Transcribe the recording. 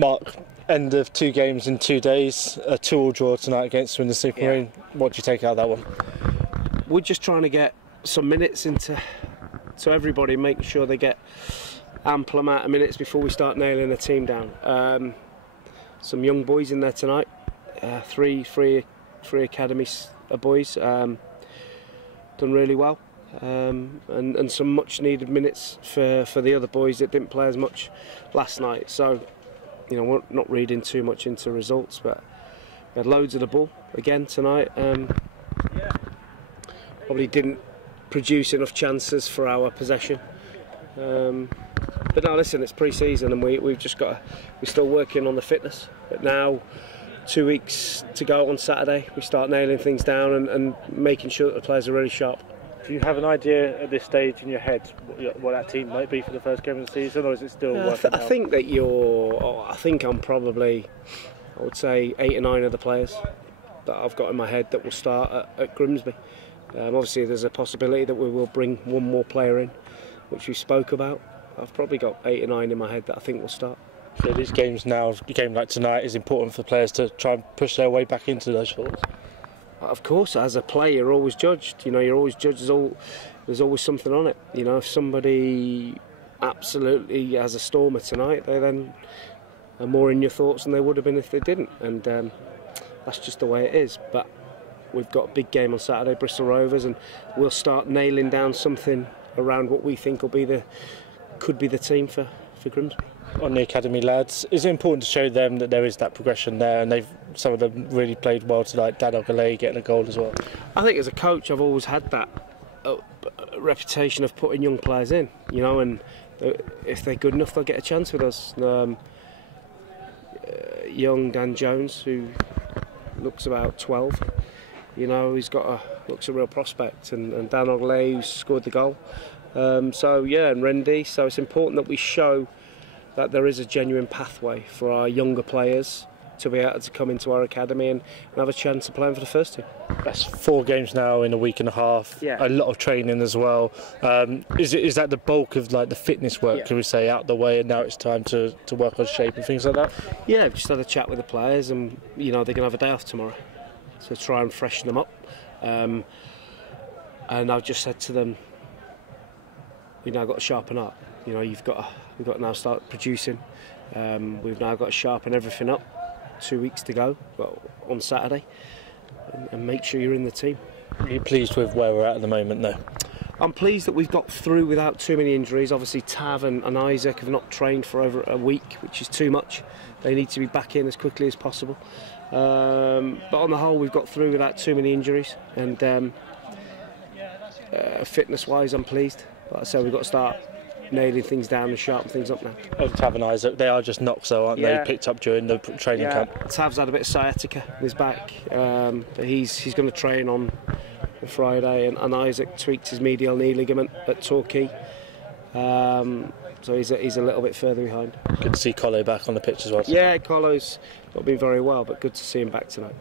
Mark, end of 2 games in 2 days, a 2-2 draw tonight against Swindon Supermarine. Yeah. What do you take out of that one? We're just trying to get some minutes into everybody, making sure they get ample amount of minutes before we start nailing the team down. Some young boys in there tonight, three academy boys, done really well, and some much needed minutes for the other boys that didn't play as much last night. So, you know, we're not reading too much into results, but we had loads of the ball again tonight. Probably didn't produce enough chances for our possession. But no, listen, it's pre-season and we've just got we're still working on the fitness. But now, 2 weeks to go on Saturday, we start nailing things down and making sure that the players are really sharp. Do you have an idea at this stage in your head what that team might be for the first game of the season, or is it still working out? I think that I think I'm probably, I would say 8 or 9 of the players that I've got in my head that will start at Grimsby. Obviously there's a possibility that we will bring one more player in, which we spoke about. I've probably got 8 or 9 in my head that I think will start. So these games now, a game like tonight, is important for players to try and push their way back into those thoughts? Of course, as a player you're always judged. You know, you're always judged, there's always something on it. You know, if somebody absolutely has a stormer tonight, they then are more in your thoughts than they would have been if they didn't. And that's just the way it is. But we've got a big game on Saturday, Bristol Rovers, and we'll start nailing down something around what we think could be the team for Grimsby. On the academy lads, is it important to show them that there is that progression there, and some of them really played well tonight? Dan Ogilvie getting a goal as well. I think as a coach I've always had that reputation of putting young players in, you know, and if they're good enough they'll get a chance with us. Young Dan Jones, who looks about 12, you know, looks a real prospect, and Dan Ogilvie, who scored the goal. So yeah, and Rendy. So it's important that we show that there is a genuine pathway for our younger players to be able to come into our academy and have a chance of playing for the first team. That's 4 games now in a week and a half. Yeah. A lot of training as well. Is that the bulk of like the fitness work? Yeah. Can we say out the way, and now it's time to work on shape and things like that? Yeah, I've just had a chat with the players, and you know they're going to have a day off tomorrow, so try and freshen them up. And I've just said to them, we've now got to sharpen up. You know, we've got to now start producing. We've now got to sharpen everything up. 2 weeks to go, well, on Saturday, and make sure you're in the team. Are you pleased with where we're at the moment, though? I'm pleased that we've got through without too many injuries. Obviously, Tav and Isaac have not trained for over a week, which is too much. They need to be back in as quickly as possible. But on the whole, we've got through without too many injuries, and fitness-wise, I'm pleased. Like I said, we've got to start nailing things down and sharpen things up now. Tav and Isaac, they are just knocks though, aren't they? Picked up during the training camp. Tav's had a bit of sciatica in his back, but he's going to train on Friday, and Isaac tweaked his medial knee ligament at Torquay, so he's a little bit further behind. Good to see Colo back on the pitch as well. Yeah, Colo's not been very well, but good to see him back tonight.